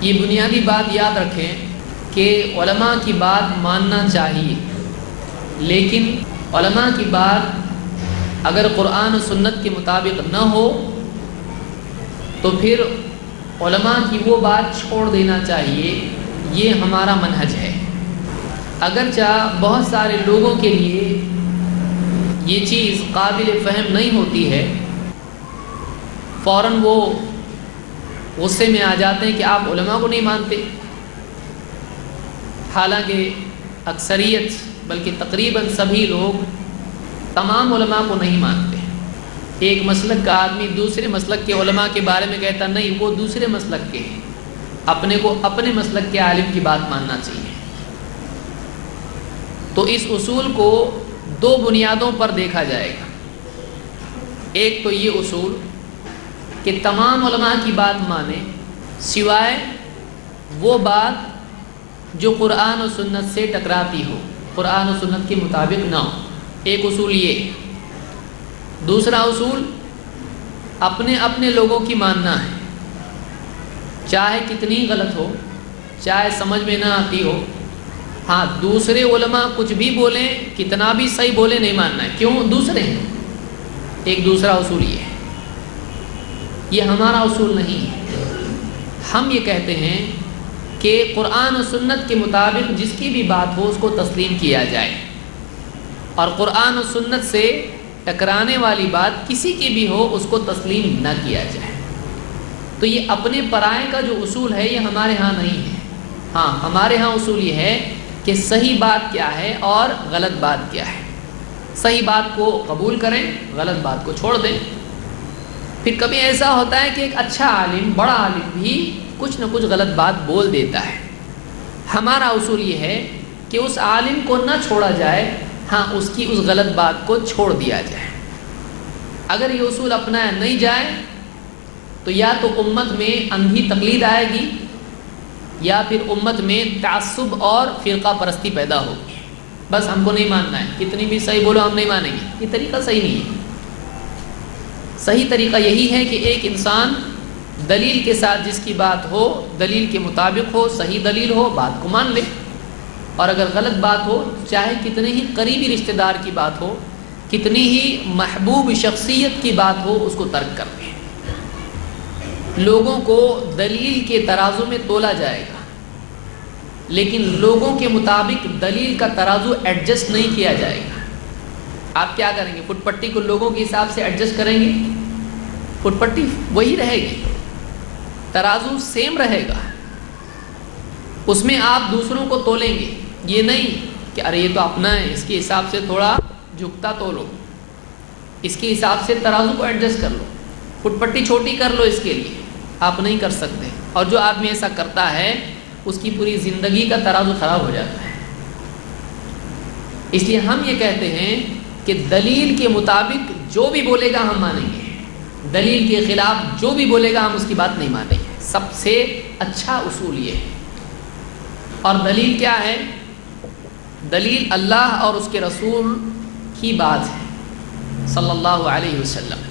یہ بنیادی بات یاد رکھیں کہ علماء کی بات ماننا چاہیے، لیکن علماء کی بات اگر قرآن و سنت کے مطابق نہ ہو تو پھر علماء کی وہ بات چھوڑ دینا چاہیے۔ یہ ہمارا منہج ہے۔ اگرچہ بہت سارے لوگوں کے لیے یہ چیز قابل فہم نہیں ہوتی ہے، فوراً وہ غصے میں آ جاتے ہیں کہ آپ علماء کو نہیں مانتے، حالانکہ اکثریت بلکہ تقریباً سبھی لوگ تمام علماء کو نہیں مانتے۔ ایک مسلک کا آدمی دوسرے مسلک کے علماء کے بارے میں کہتا نہیں، وہ دوسرے مسلک کے ہیں، اپنے کو اپنے مسلک کے عالم کی بات ماننا چاہیے۔ تو اس اصول کو دو بنیادوں پر دیکھا جائے گا۔ ایک تو یہ اصول کہ تمام علماء کی بات مانیں سوائے وہ بات جو قرآن و سنت سے ٹکراتی ہو، قرآن و سنت کے مطابق نہ ہو۔ ایک اصول یہ۔ دوسرا اصول اپنے اپنے لوگوں کی ماننا ہے، چاہے کتنی غلط ہو، چاہے سمجھ میں نہ آتی ہو۔ ہاں، دوسرے علماء کچھ بھی بولیں، کتنا بھی صحیح بولیں، نہیں ماننا ہے۔ کیوں؟ دوسرے ہیں۔ ایک دوسرا اصول یہ ہے۔ یہ ہمارا اصول نہیں ہے۔ ہم یہ کہتے ہیں کہ قرآن و سنت کے مطابق جس کی بھی بات ہو اس کو تسلیم کیا جائے، اور قرآن و سنت سے ٹکرانے والی بات کسی کی بھی ہو اس کو تسلیم نہ کیا جائے۔ تو یہ اپنے پرائے کا جو اصول ہے یہ ہمارے ہاں نہیں ہے۔ ہاں، ہمارے ہاں اصول یہ ہے کہ صحیح بات کیا ہے اور غلط بات کیا ہے۔ صحیح بات کو قبول کریں، غلط بات کو چھوڑ دیں۔ پھر کبھی ایسا ہوتا ہے کہ ایک اچھا عالم، بڑا عالم بھی کچھ نہ کچھ غلط بات بول دیتا ہے۔ ہمارا اصول یہ ہے کہ اس عالم کو نہ چھوڑا جائے، ہاں اس کی اس غلط بات کو چھوڑ دیا جائے۔ اگر یہ اصول اپنایا نہیں جائے تو یا تو امت میں اندھی تقلید آئے گی یا پھر امت میں تعصب اور فرقہ پرستی پیدا ہوگی۔ بس ہم کو نہیں ماننا ہے، کتنی بھی صحیح بولو ہم نہیں مانیں گے۔ یہ طریقہ صحیح نہیں ہے۔ صحیح طریقہ یہی ہے کہ ایک انسان دلیل کے ساتھ جس کی بات ہو، دلیل کے مطابق ہو، صحیح دلیل ہو، بات کو مان لے، اور اگر غلط بات ہو، چاہے کتنے ہی قریبی رشتہ دار کی بات ہو، کتنی ہی محبوب شخصیت کی بات ہو، اس کو ترک کر دیں۔ لوگوں کو دلیل کے ترازو میں تولا جائے گا، لیکن لوگوں کے مطابق دلیل کا ترازو ایڈجسٹ نہیں کیا جائے گا۔ آپ کیا کریں گے؟ فٹ پٹی کو لوگوں کے حساب سے ایڈجسٹ کریں گے؟ فٹ پٹی وہی رہے گی، ترازو سیم رہے گا، اس میں آپ دوسروں کو تولیں گے۔ یہ نہیں کہ ارے یہ تو اپنا ہے، اس کے حساب سے تھوڑا جھکتا تولو، اس کے حساب سے ترازو کو ایڈجسٹ کر لو، فٹ پٹی چھوٹی کر لو، اس کے لیے آپ نہیں کر سکتے۔ اور جو آدمی ایسا کرتا ہے اس کی پوری زندگی کا ترازو خراب ہو جاتا ہے۔ اس لیے ہم یہ کہتے ہیں کہ دلیل کے مطابق جو بھی بولے گا ہم مانیں گے، دلیل کے خلاف جو بھی بولے گا ہم اس کی بات نہیں مانیں گے۔ سب سے اچھا اصول یہ ہے۔ اور دلیل کیا ہے؟ دلیل اللہ اور اس کے رسول کی بات ہے صلی اللہ علیہ وسلم۔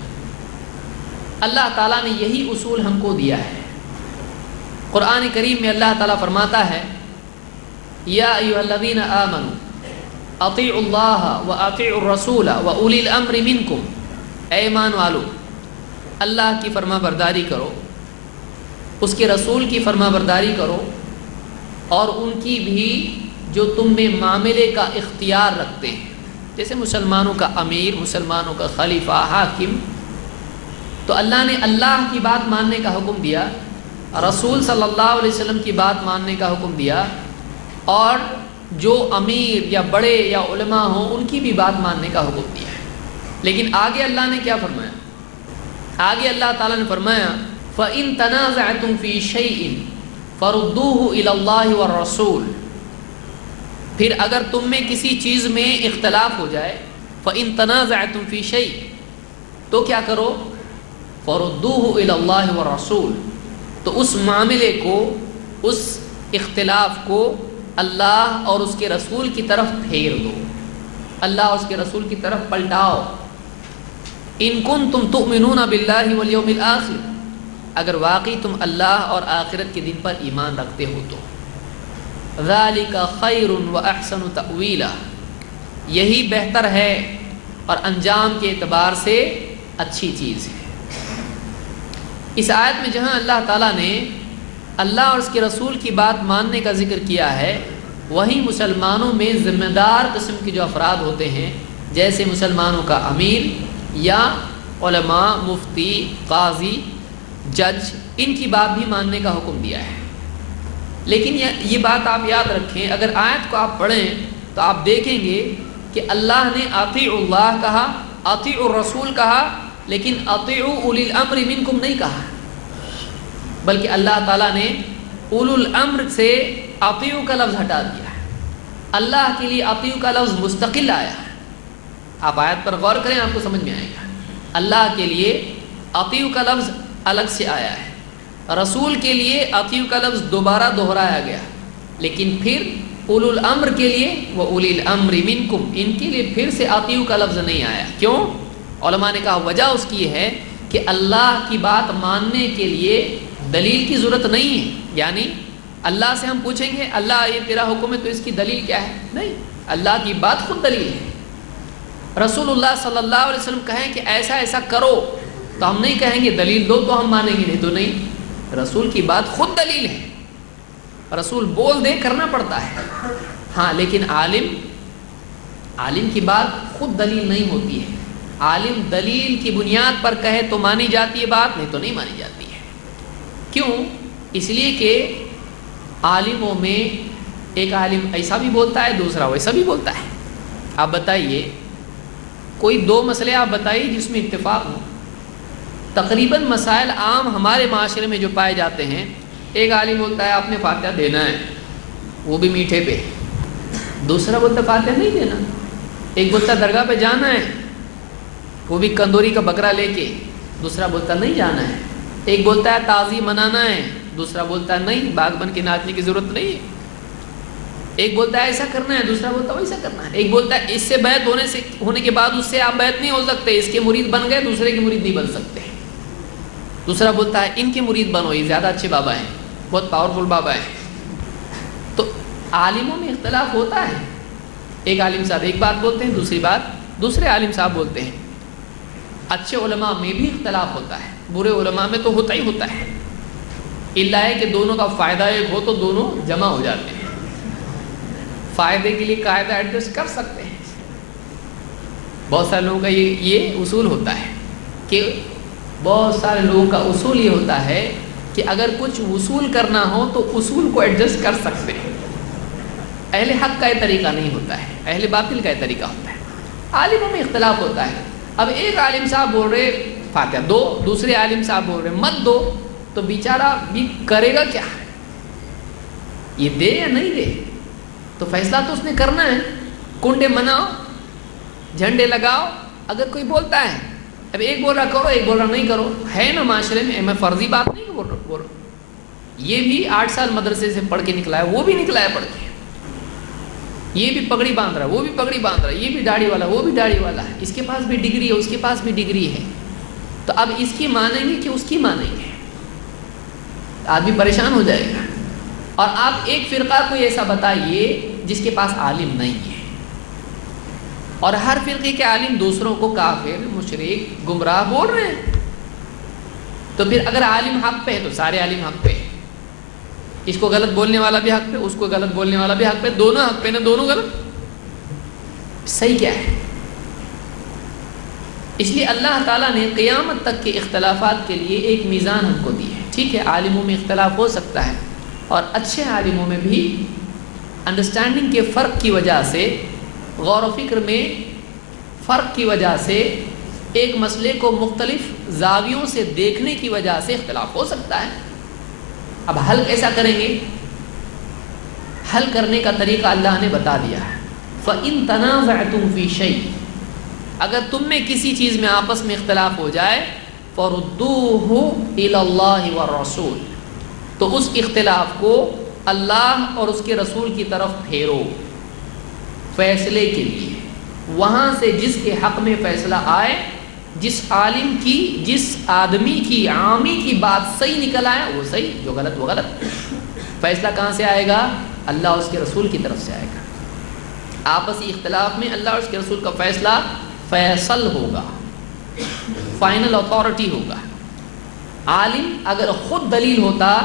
اللہ تعالیٰ نے یہی اصول ہم کو دیا ہے۔ قرآن کریم میں اللہ تعالیٰ فرماتا ہے یا ایھا الذین آمنوا اطیعوا اللہ واطیعوا الرسول واولی الامر منکم، اے ایمان والو اللہ کی فرما برداری کرو، اس کے رسول کی فرما برداری کرو، اور ان کی بھی جو تم میں معاملے کا اختیار رکھتے ہیں، جیسے مسلمانوں کا امیر، مسلمانوں کا خلیفہ، حاکم۔ تو اللہ نے اللہ کی بات ماننے کا حکم دیا، رسول صلی اللہ علیہ وسلم کی بات ماننے کا حکم دیا، اور جو امیر یا بڑے یا علماء ہوں ان کی بھی بات ماننے کا حکم دیا ہے۔ لیکن آگے اللہ نے کیا فرمایا؟ آگے اللہ تعالیٰ نے فرمایا فَإِن تَنَازَعْتُمْ فِي شَيْءٍ فَرُدُّوهُ إِلَى اللَّهِ وَالرَّسُولِ، پھر اگر تم میں کسی چیز میں اختلاف ہو جائے، فَإِن تَنَازَعْتُمْ فِي شَيْءٍ، تو کیا کرو؟ فَرُدُّوهُ إِلَى اللَّهِ وَالرَّسُولِ، تو اس معاملے کو، اس اختلاف کو اللہ اور اس کے رسول کی طرف پھیر دو، اللہ اور اس کے رسول کی طرف پلٹاؤ۔ ان کنتم تؤمنون باللہ والیوم الآخر، اگر واقعی تم اللہ اور آخرت کے دن پر ایمان رکھتے ہو تو۔ ذالک خیر و احسن تأویلا، یہی بہتر ہے اور انجام کے اعتبار سے اچھی چیز ہے۔ اس آیت میں جہاں اللہ تعالیٰ نے اللہ اور اس کے رسول کی بات ماننے کا ذکر کیا ہے، وہیں مسلمانوں میں ذمہ دار قسم کے جو افراد ہوتے ہیں، جیسے مسلمانوں کا امیر یا علماء، مفتی، قاضی، جج، ان کی بات بھی ماننے کا حکم دیا ہے۔ لیکن یہ بات آپ یاد رکھیں، اگر آیت کو آپ پڑھیں تو آپ دیکھیں گے کہ اللہ نے اطیعوا اللہ کہا، اطیعوا الرسول کہا، لیکن اطیعوا اولی الامر منکم نہیں کہا، بلکہ اللہ تعالیٰ نے اولو الامر سے اطیعوا کا لفظ ہٹا دیا ہے۔ اللہ کے لیے اطیعوا کا لفظ مستقل آیا ہے۔ آپ آیت پر غور کریں، آپ کو سمجھ میں آئے گا۔ اللہ کے لیے اطیعوا کا لفظ الگ سے آیا ہے، رسول کے لیے اطیعوا کا لفظ دوبارہ دہرایا گیا، لیکن پھر اولو الامر کے لیے وہ اولی الامر منکم، ان کے لیے پھر سے اطیعوا کا لفظ نہیں آیا۔ کیوں؟ علماء نے کہا وجہ اس کی ہے کہ اللہ کی بات ماننے کے لیے دلیل کی ضرورت نہیں ہے۔ یعنی اللہ سے ہم پوچھیں گے اللہ یہ تیرا حکم ہے تو اس کی دلیل کیا ہے؟ نہیں، اللہ کی بات خود دلیل ہے۔ رسول اللہ صلی اللہ علیہ وسلم کہیں کہ ایسا ایسا کرو تو ہم نہیں کہیں گے دلیل دو تو ہم مانیں گے، نہیں تو نہیں۔ رسول کی بات خود دلیل ہے، رسول بول دے کرنا پڑتا ہے۔ ہاں لیکن عالم کی بات خود دلیل نہیں ہوتی ہے۔ عالم دلیل کی بنیاد پر کہے تو مانی جاتی ہے بات، نہیں تو نہیں مانی جاتی ہے۔ کیوں؟ اس لیے کہ عالموں میں ایک عالم ایسا بھی بولتا ہے، دوسرا ویسا بھی بولتا ہے۔ آپ بتائیے کوئی دو مسئلے آپ بتائیے جس میں اتفاق ہو۔ تقریباً مسائل عام ہمارے معاشرے میں جو پائے جاتے ہیں، ایک عالم بولتا ہے آپ نے فاتحہ دینا ہے، وہ بھی میٹھے پہ، دوسرا بولتا ہے فاتحہ نہیں دینا۔ ایک بولتا ہے درگاہ پہ جانا ہے، وہ بھی کندوری کا بکرا لے کے، دوسرا بولتا نہیں جانا ہے۔ ایک بولتا ہے تعظیم منانا ہے، دوسرا بولتا ہے نہیں باغ بن کے ناچنے کی ضرورت نہیں ہے۔ ایک بولتا ہے ایسا کرنا ہے، دوسرا بولتا ہے ویسا کرنا ہے۔ ایک بولتا ہے اس سے بیعت ہونے کے بعد اس سے آپ بیعت نہیں ہو سکتے، اس کے مرید بن گئے دوسرے کے مرید نہیں بن سکتے۔ دوسرا بولتا ہے ان کے مرید بنو، یہ زیادہ اچھے بابا ہیں، بہت پاورفل بابا ہیں۔ تو عالموں میں اختلاف ہوتا ہے، ایک عالم صاحب ایک بات بولتے ہیں، دوسری بات دوسرے عالم صاحب بولتے ہیں۔ اچھے علماء میں بھی اختلاف ہوتا ہے، برے علماء میں تو ہوتا ہی ہوتا ہے، الا ہے کہ دونوں کا فائدہ ایک ہو تو دونوں جمع ہو جاتے ہیں۔ فائدے کے لیے قاعدہ ایڈجسٹ کر سکتے ہیں۔ بہت سارے لوگوں کا یہ اصول ہوتا ہے کہ بہت سارے لوگوں کا اصول یہ ہوتا ہے کہ اگر کچھ وصول کرنا ہو تو اصول کو ایڈجسٹ کر سکتے ہیں۔ اہل حق کا یہ طریقہ نہیں ہوتا ہے، اہل باطل کا یہ طریقہ ہوتا ہے۔ عالموں میں اختلاف ہوتا ہے۔ اب ایک عالم صاحب بول رہے فاتحہ دو، دوسرے عالم صاحب بول رہے مت دو، تو بیچارہ بھی کرے گا کیا؟ یہ دے یا نہیں دے؟ تو فیصلہ تو اس نے کرنا ہے۔ کنڈے مناؤ، جھنڈے لگاؤ۔ اگر کوئی بولتا ہے اب ایک بول رہا کرو، ایک بول رہا نہیں کرو، ہے نا معاشرے میں فرضی بات نہیں بول رہا۔ یہ بھی 8 سال مدرسے سے پڑھ کے نکلا ہے، وہ بھی نکلا ہے پڑھ کے، یہ بھی پگڑی باندھ رہا ہے، وہ بھی پگڑی باندھ رہا ہے، یہ بھی داڑھی والا، وہ بھی داڑھی والا ہے، اس کے پاس بھی ڈگری ہے، اس کے پاس بھی ڈگری ہے۔ تو اب اس کی مانیں گے کہ اس کی مانیں گے؟ آدمی پریشان ہو جائے گا۔ اور آپ ایک فرقہ کو ایسا بتائیے جس کے پاس عالم نہیں ہے، اور ہر فرقے کے عالم دوسروں کو کافر، مشرک، گمراہ بول رہے ہیں، تو پھر اگر عالم حق پہ ہے تو سارے عالم حق پہ، اس کو غلط بولنے والا بھی حق پہ، اس کو غلط بولنے والا بھی حق پہ، دونوں حق پہ، نہ دونوں غلط۔ صحیح کیا ہے؟ اس لیے اللہ تعالیٰ نے قیامت تک کے اختلافات کے لیے ایک میزان ہم کو دی ہے۔ ٹھیک ہے عالموں میں اختلاف ہو سکتا ہے، اور اچھے عالموں میں بھی انڈرسٹینڈنگ کے فرق کی وجہ سے، غور و فکر میں فرق کی وجہ سے، ایک مسئلے کو مختلف زاویوں سے دیکھنے کی وجہ سے اختلاف ہو سکتا ہے۔ اب حل کیسا کریں گے؟ حل کرنے کا طریقہ اللہ نے بتا دیا ہے۔ فَإِن تَنَازَعْتُمْ فِي شَيْءٍ، اگر تم میں کسی چیز میں آپس میں اختلاف ہو جائے، فَرُدُّوهُ إِلَى اللَّهِ وَالرَّسُولِ، تو اس اختلاف کو اللہ اور اس کے رسول کی طرف پھیرو فیصلے کے لیے۔ وہاں سے جس کے حق میں فیصلہ آئے جس عالم کی، جس آدمی کی، عامی کی بات صحیح نکل آیا وہ صحیح، جو غلط وہ غلط۔ فیصلہ کہاں سے آئے گا؟ اللہ اور اس کے رسول کی طرف سے آئے گا۔ آپسی اختلاف میں اللہ اور اس کے رسول کا فیصلہ فیصل ہوگا، فائنل اتھارٹی ہوگا۔ عالم اگر خود دلیل ہوتا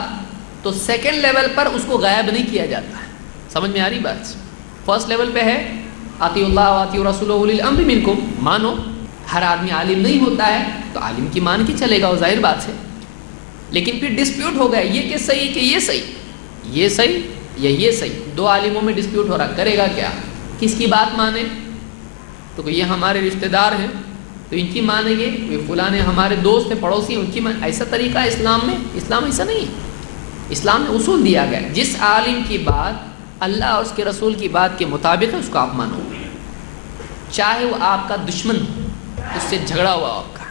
تو سیکنڈ لیول پر اس کو غائب نہیں کیا جاتا۔ سمجھ میں آ رہی بات؟ فرسٹ لیول پہ ہے اطیعوا اللہ واطیعوا الرسول واولی الامر منکم، مانو۔ ہر آدمی عالم نہیں ہوتا ہے تو عالم کی مان کے چلے گا، وہ ظاہر بات ہے۔ لیکن پھر ڈسپیوٹ ہو گیا، یہ کہ صحیح کہ یہ صحیح، یہ صحیح یا یہ صحیح، دو عالموں میں ڈسپیوٹ ہو رہا، کرے گا کیا؟ کس کی بات مانے؟ تو یہ ہمارے رشتہ دار ہیں تو ان کی مانیں گے، یہ فلاں ہمارے دوست ہیں، پڑوسی ہیں، ان کی ایسا طریقہ ہے اسلام میں؟ اسلام ایسا نہیں ہے۔ اسلام میں اصول دیا گیا ہے، جس عالم کی بات اللہ اور اس کے رسول کی بات کے مطابق ہے اس کو آپ مانو، چاہے وہ آپ کا دشمن ہو، اس سے جھگڑا ہوا آپ کا۔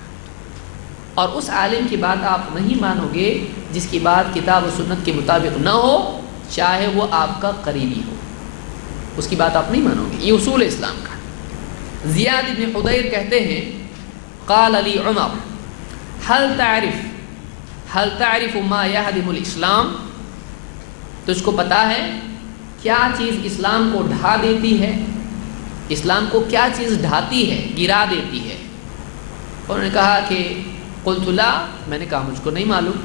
اور اس عالم کی بات آپ نہیں مانو گے جس کی بات کتاب و سنت کے مطابق نہ ہو، چاہے وہ آپ کا قریبی ہو، اس کی بات آپ نہیں مانو گے۔ یہ اصول ہے اسلام کا۔ زیاد بن حدیر کہتے ہیں قال علی عمر هل تعرف ما يهدم الاسلام، تجھ کو پتا ہے کیا چیز اسلام کو ڈھا دیتی ہے؟ اسلام کو کیا چیز ڈھاتی ہے، گرا دیتی ہے؟ انہوں نے کہا کہ قلت لا، میں نے کہا مجھ کو نہیں معلوم۔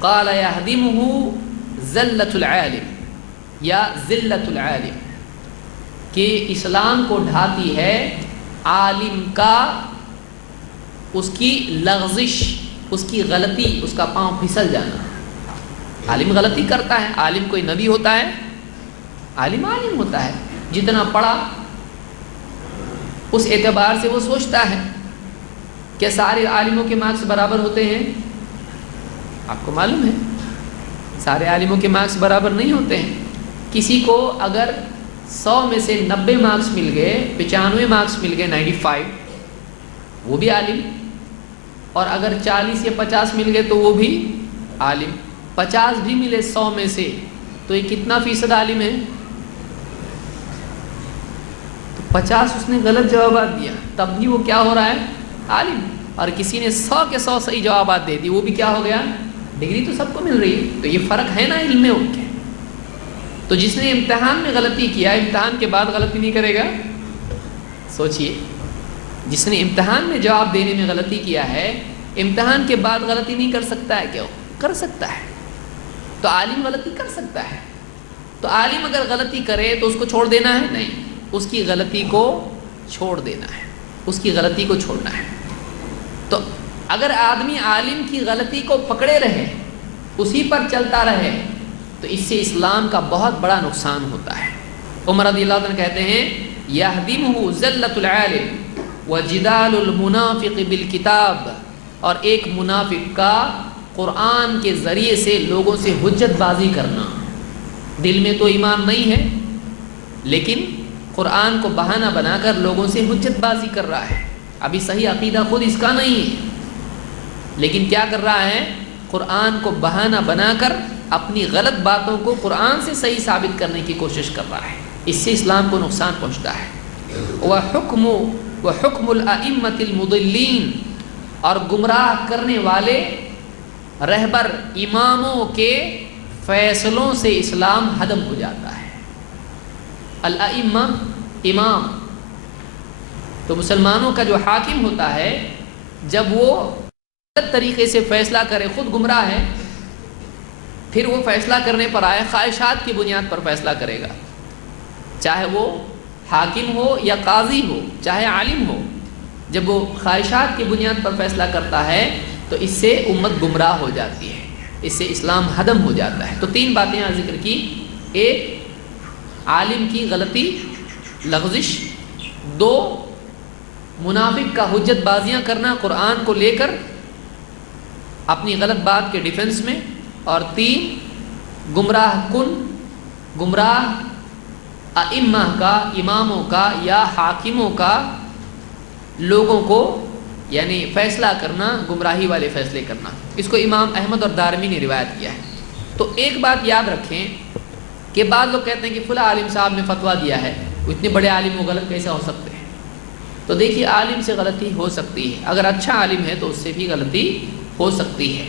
قال يهدمه ذلة العالم یا ذلة العالم، کہ اسلام کو ڈھاتی ہے عالم کا، اس کی لغزش، اس کی غلطی، اس کا پاؤں پھسل جانا۔ عالم غلطی کرتا ہے، عالم کوئی نبی ہوتا ہے؟ عالم عالم ہوتا ہے، جتنا پڑھا اس اعتبار سے وہ سوچتا ہے کہ سارے عالموں کے مارکس برابر ہوتے ہیں؟ آپ کو معلوم ہے سارے عالموں کے مارکس برابر نہیں ہوتے ہیں۔ کسی کو اگر 100 میں سے 90 مارکس مل گئے، 95 مارکس مل گئے، 95، وہ بھی عالم۔ اور اگر 40 یا 50 مل گئے تو وہ بھی عالم۔ 50 بھی ملے 100 میں سے تو یہ کتنا فیصد عالم ہے؟ تو 50 اس نے غلط جوابات دیا، تب بھی وہ کیا ہو رہا ہے؟ عالم۔ اور کسی نے 100 کے 100 صحیح جوابات دے دی، وہ بھی کیا ہو گیا؟ ڈگری تو سب کو مل رہی ہے۔ تو یہ فرق ہے نا علم میں ان کے۔ تو جس نے امتحان میں غلطی کیا، امتحان کے بعد غلطی نہیں کرے گا؟ سوچئے، جس نے امتحان میں جواب دینے میں غلطی کیا ہے، امتحان کے بعد غلطی نہیں کر سکتا ہے؟ کیوں کر سکتا ہے؟ تو عالم غلطی کر سکتا ہے۔ تو عالم اگر غلطی کرے تو اس کو چھوڑ دینا ہے؟ نہیں، اس کی غلطی کو چھوڑ دینا ہے، اس کی غلطی کو چھوڑنا ہے۔ تو اگر آدمی عالم کی غلطی کو پکڑے رہے، اسی پر چلتا رہے، تو اس سے اسلام کا بہت بڑا نقصان ہوتا ہے۔ عمر رضی اللہ عنہ کہتے ہیں یہدمہ ذلۃ العالم وجدال المنافق بالکتاب، اور ایک منافق کا قرآن کے ذریعے سے لوگوں سے حجت بازی کرنا۔ دل میں تو ایمان نہیں ہے لیکن قرآن کو بہانہ بنا کر لوگوں سے حجت بازی کر رہا ہے۔ ابھی صحیح عقیدہ خود اس کا نہیں ہے لیکن کیا کر رہا ہے؟ قرآن کو بہانہ بنا کر اپنی غلط باتوں کو قرآن سے صحیح ثابت کرنے کی کوشش کر رہا ہے۔ اس سے اسلام کو نقصان پہنچتا ہے۔ وحکم الائمۃ المضلین، اور گمراہ کرنے والے رہبر اماموں کے فیصلوں سے اسلام ہدم ہو جاتا ہے۔ الائمہ امام، تو مسلمانوں کا جو حاکم ہوتا ہے جب وہ غلط طریقے سے فیصلہ کرے، خود گمراہ ہے، پھر وہ فیصلہ کرنے پر آئے، خواہشات کی بنیاد پر فیصلہ کرے گا، چاہے وہ حاکم ہو یا قاضی ہو، چاہے عالم ہو، جب وہ خواہشات کی بنیاد پر فیصلہ کرتا ہے تو اس سے امت گمراہ ہو جاتی ہے، اس سے اسلام ہدم ہو جاتا ہے۔ تو 3 باتیں یہاں ذکر کی، ایک عالم کی غلطی، لغزش، 2 منافق کا حجت بازیاں کرنا قرآن کو لے کر اپنی غلط بات کے ڈیفنس میں، اور 3 گمراہ ائمہ کا، اماموں کا یا حاکموں کا لوگوں کو یعنی فیصلہ کرنا، گمراہی والے فیصلے کرنا۔ اس کو امام احمد اور دارمی نے روایت کیا ہے۔ تو ایک بات یاد رکھیں کہ بعض لوگ کہتے ہیں کہ فلاں عالم صاحب نے فتویٰ دیا ہے، وہ اتنے بڑے عالم وہ غلط کیسے ہو سکتے ہیں؟ تو دیکھیے عالم سے غلطی ہو سکتی ہے، اگر اچھا عالم ہے تو اس سے بھی غلطی ہو سکتی ہے۔